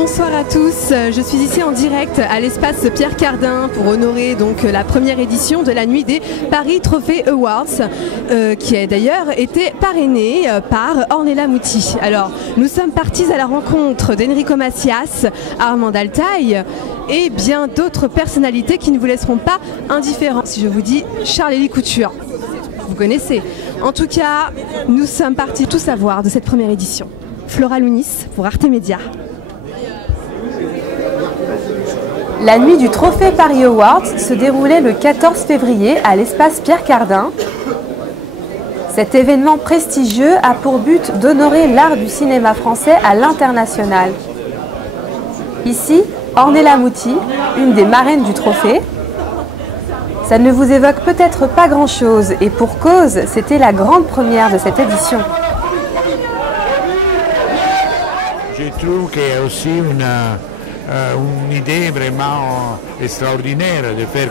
Bonsoir à tous, je suis ici en direct à l'espace Pierre Cardin pour honorer donc la première édition de la nuit des Paris Trophy Awards qui a d'ailleurs été parrainée par Ornella Muti. Alors nous sommes partis à la rencontre d'Enrico Macias, Armand Altaï et bien d'autres personnalités qui ne vous laisseront pas indifférents. Si je vous dis Charles-Élie Couture, vous connaissez. En tout cas, nous sommes partis tout savoir de cette première édition. Flora Lounis pour Arte Média. La nuit du Trophée Paris Awards se déroulait le 14 février à l'espace Pierre Cardin. Cet événement prestigieux a pour but d'honorer l'art du cinéma français à l'international. Ici, Ornella Muti, une des marraines du trophée. Ça ne vous évoque peut-être pas grand-chose et pour cause, c'était la grande première de cette édition. Je trouve qu'il y a aussi une idée vraiment extraordinaire de faire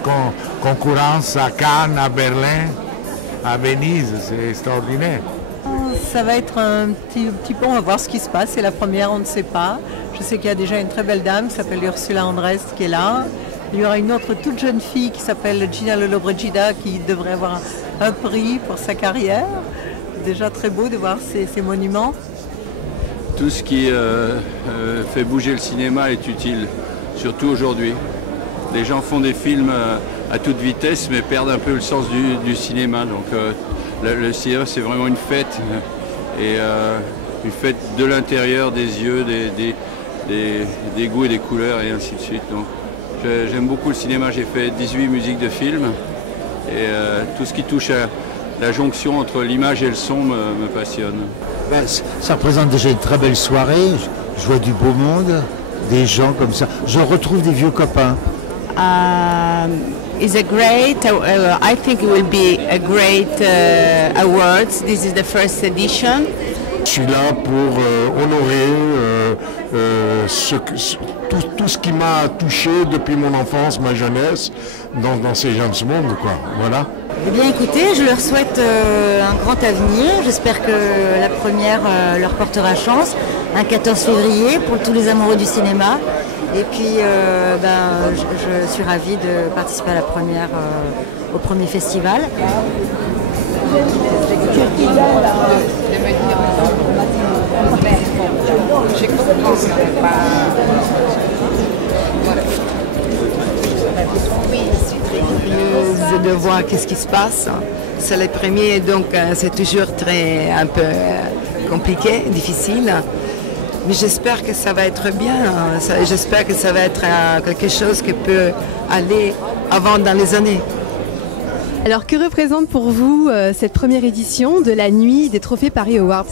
concurrence à Cannes, à Berlin, à Venise, c'est extraordinaire. Ça va être un petit peu, on va voir ce qui se passe, c'est la première, on ne sait pas. Je sais qu'il y a déjà une très belle dame qui s'appelle Ursula Andress qui est là. Il y aura une autre toute jeune fille qui s'appelle Gina Lollobrigida qui devrait avoir un prix pour sa carrière. Déjà très beau de voir ces monuments. Tout ce qui fait bouger le cinéma est utile, surtout aujourd'hui. Les gens font des films à toute vitesse mais perdent un peu le sens du cinéma. Donc le cinéma c'est vraiment une fête, et une fête de l'intérieur, des yeux, des goûts et des couleurs et ainsi de suite. Donc j'aime beaucoup le cinéma, j'ai fait 18 musiques de films et tout ce qui touche à la jonction entre l'image et le son me passionne. Ben, ça représente déjà une très belle soirée, je vois du beau monde, des gens comme ça, je retrouve des vieux copains. It's a great, I think it will be a great awards. This is the first edition. Je suis là pour honorer tout ce qui m'a touché depuis mon enfance, ma jeunesse, dans ces gens de ce monde, quoi. Voilà. Eh bien écoutez, je leur souhaite un grand avenir. J'espère que la première leur portera chance. Un 14 février pour tous les amoureux du cinéma. Et puis je suis ravie de participer à la première, au premier festival. De voir qu'est-ce qui se passe. C'est le premier, donc c'est toujours un peu compliqué, difficile. Mais j'espère que ça va être bien. J'espère que ça va être quelque chose qui peut aller avant dans les années. Alors que représente pour vous cette première édition de la nuit des Trophées Paris Awards?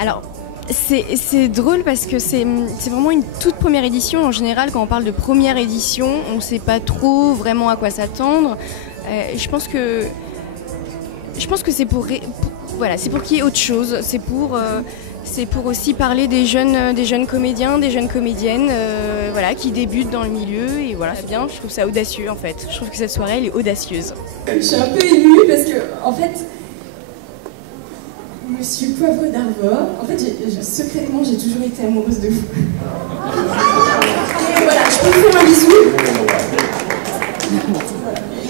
Alors, c'est drôle parce que c'est vraiment une toute première édition. En général, quand on parle de première édition, on ne sait pas trop vraiment à quoi s'attendre. Je pense que c'est pour qu'il y ait autre chose. C'est pour aussi parler des jeunes comédiens, des jeunes comédiennes qui débutent dans le milieu. Et voilà, c'est bien, je trouve ça audacieux en fait. Je trouve que cette soirée, elle est audacieuse. Je suis un peu émue parce que, en fait, Monsieur Poivre d'Arvor, en fait, secrètement, j'ai toujours été amoureuse de vous. Et voilà, je peux vous faire un bisou.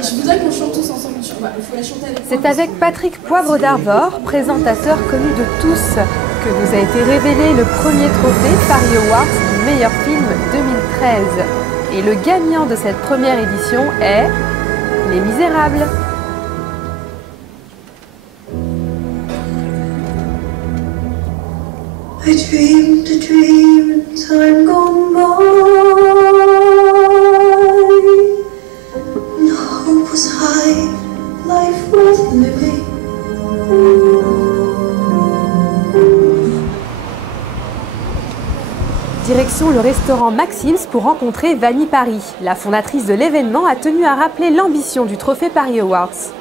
Je voudrais qu'on chante tous ensemble. Il faut la chanter avec moi. C'est avec Patrick Poivre d'Arvor, présentateur connu de tous, que nous a été révélé le premier trophée Paris Awards du meilleur film 2013. Et le gagnant de cette première édition est Les Misérables. I dreamed a dream in time gone by, and the hope was high, life worth living. Direction le restaurant Maxim's pour rencontrer Vanny Paris. La fondatrice de l'événement a tenu à rappeler l'ambition du Trophée Paris Awards.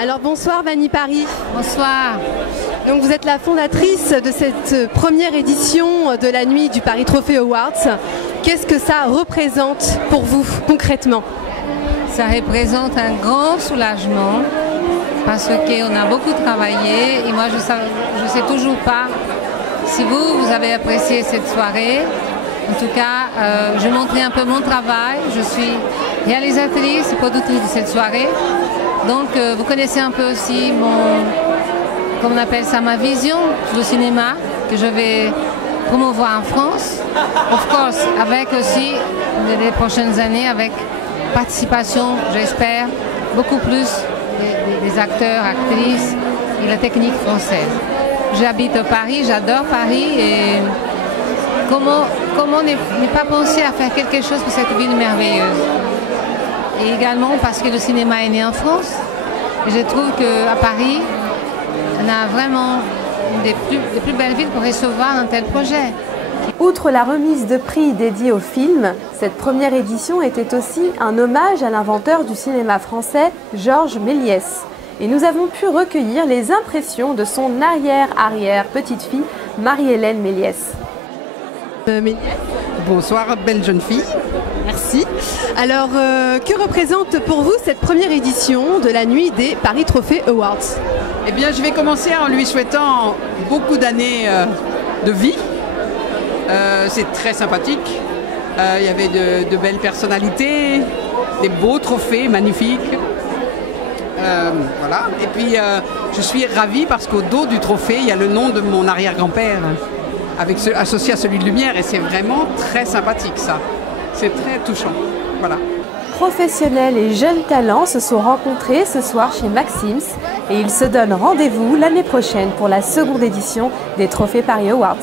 Alors bonsoir Vanny Paris. Bonsoir. Donc vous êtes la fondatrice de cette première édition de la nuit du Paris Trophy Awards. Qu'est-ce que ça représente pour vous concrètement? Ça représente un grand soulagement parce qu'on a beaucoup travaillé et moi je sais toujours pas si vous avez apprécié cette soirée En tout cas, je montrais un peu mon travail. Je suis réalisatrice et productrice de cette soirée. Donc, vous connaissez un peu aussi comment on appelle ça, ma vision sur le cinéma que je vais promouvoir en France. Of course, avec aussi les prochaines années, avec participation, j'espère, beaucoup plus des acteurs, actrices et la technique française. J'habite à Paris, j'adore Paris et comment ne pas penser à faire quelque chose pour cette ville merveilleuse. Et également parce que le cinéma est né en France. Et je trouve qu'à Paris, on a vraiment des plus belles villes pour recevoir un tel projet. Outre la remise de prix dédiée au film, cette première édition était aussi un hommage à l'inventeur du cinéma français, Georges Méliès. Et nous avons pu recueillir les impressions de son arrière-petite-fille, Marie-Hélène Méliès. Bonsoir, belle jeune fille. Merci. Alors, que représente pour vous cette première édition de la nuit des Paris Trophée Awards? Eh bien, je vais commencer en lui souhaitant beaucoup d'années de vie. C'est très sympathique. Il y avait de belles personnalités, des beaux trophées magnifiques. Voilà. Et puis, je suis ravie parce qu'au dos du trophée, il y a le nom de mon arrière-grand-père, associé à celui de Lumière. Et c'est vraiment très sympathique, ça. C'est très touchant. Voilà. Professionnels et jeunes talents se sont rencontrés ce soir chez Maxims et ils se donnent rendez-vous l'année prochaine pour la seconde édition des Trophées Paris Awards.